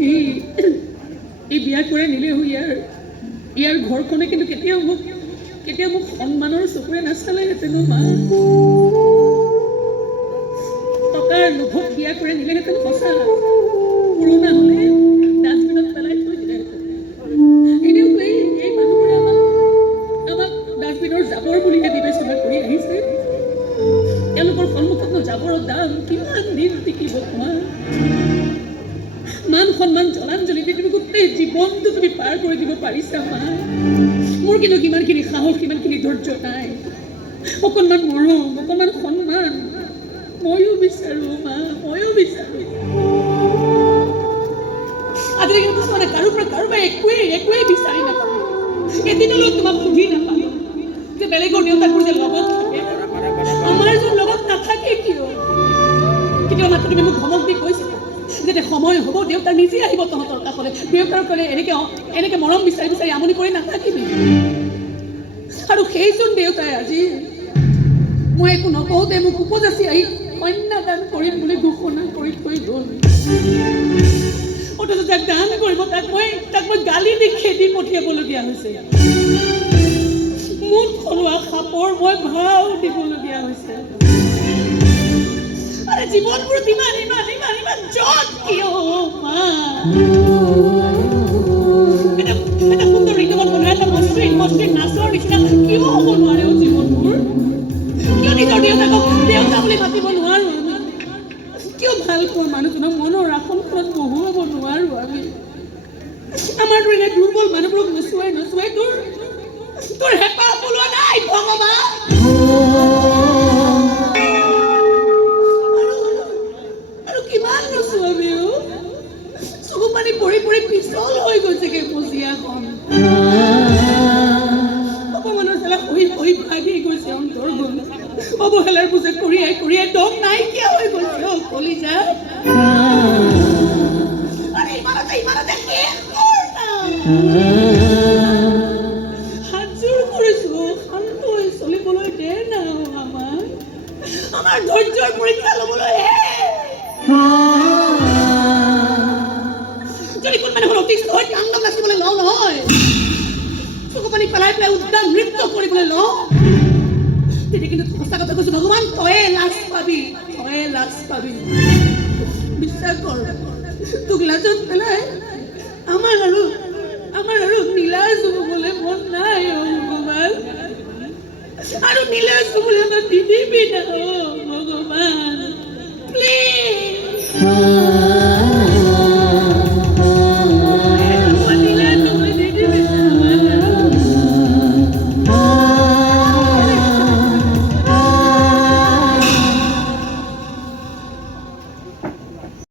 এই বিয়া কৰাই নিলে ইয়াৰ ঘৰখনে কিন্তু কেতিয়াও মোক সন্মানৰ চকুৰে নাচালেহেঁতেন মা। টকাৰ লোভত বিয়া কৰাই নিলেহেঁতেন সঁচা, পুৰণা হ'লে ডাষ্টবিনত পেলাই থৈ দিলেহেঁতেন। এনেওতো এই মানুহবোৰে আমাক ডাষ্টবিনৰ জাবৰ বুলিহে বিবেচনা কৰি আহিছে। তেওঁলোকৰ সন্মুখতনো জাবৰৰ দাম কিমান দিন টিকিব তোমাৰ? মান সন্মান জলাঞ্জলি দি তুমি গোটেই জীৱনটো তুমি পাৰ কৰি দিব পাৰিছা মা। মোৰ কিন্তু কিমানখিনি সাহস, কিমানখিনি ধৈৰ্য নাই। অকণমান মৰম, অকণমান সন্মান ময়ো বিচাৰোঁ মা, ময়ো বিচাৰোঁ। আজিকালি কিন্তু কিছুমানে কাৰোবাৰ একোৱেই বিচাৰি নাপায়। এদিনলৈ তোমাক সুধি নাপালোঁ যে বেলেগৰ দেউতাকবোৰ যে লগত থাকে, আমাৰ যেন লগত নাথাকে কিয়? কেতিয়াবা মাত্ৰ তুমি মোক ধমক দি কৈছিলা যেতিয়া সময় হ'ব দেউতা নিজে আহিব তহঁতৰ কাষলৈ। দেউতাৰ ক'লে এনেকে মৰম বিচাৰি বিচাৰি আমনি কৰি নাথাকিবি। আৰু সেইজন দেউতাই আজি মই একো নকওঁতে মোক উপজাচি আহি কন্যাদান কৰিম বুলি ঘোষণা কৰি থৈ গ'ল। অথচ যাক দান কৰিব তাক মই গালি দি খেদি পঠিয়াবলগীয়া হৈছে। মুঠ থলুৱা সাপৰ মই ঘাও দিবলগীয়া হৈছে। আৰে জীৱনবোৰত ইমান যত কিয় মা? এটা সুন্দৰ ঋতুমত বনোৱা এটা মসৃণ নাচৰ নিচিনা কিয় হ'ব নোৱাৰে জীৱনবোৰ? কিয় নিজৰ দেউতাকক দেউতা বুলি মাতিব নোৱাৰো? কিয় ভাল পোৱা মানুহজনক মনৰ আসনখনত বহুৱাব নোৱাৰো আমি? আমাৰ দৰে দুৰ্বল মানুহবোৰক নচুৱাই তোৰ হেঁপাহ পলোৱা নাই ভগৱান। আৰু কিমান নচুৱাবি? চকু পানী পৰি পিছল হৈ গৈছেগে মজিয়াখন। অপমানৰ জ্বালা সহি ভাগি গৈছে অন্তৰখন। অৱহেলাৰ বোজে কঢ়িয়াই দম নাইকিয়া হৈ গৈছে কলিজা। ইমানতে শেষ কৰ না। হাতযোৰ কৰিছো, শান্ত হৈ চলিবলৈ দে না আমাৰ ধৈৰ্যৰ পৰীক্ষা ল'বলৈ যদি কোন মানুহৰ অতিষ্ঠ হৈ তাণ্ডৱ নাচিবলৈ লওঁ নহয়, চকু পানী পেলাই উদ্যান নৃত্য কৰিবলৈ লওঁ, তেতিয়া কিন্তু সঁচা কথা কৈছো ভগৱান তয়ে লাজ পাবি। বিশ্বাস কৰ, তোক লাজত পেলাই আমাৰ আৰু নীলাজ হ'বলৈ মন নাই ভগৱান। আৰু নীলাজ হ'বলৈ আমাক নিদিবি না ভগৱান, প্লিজ।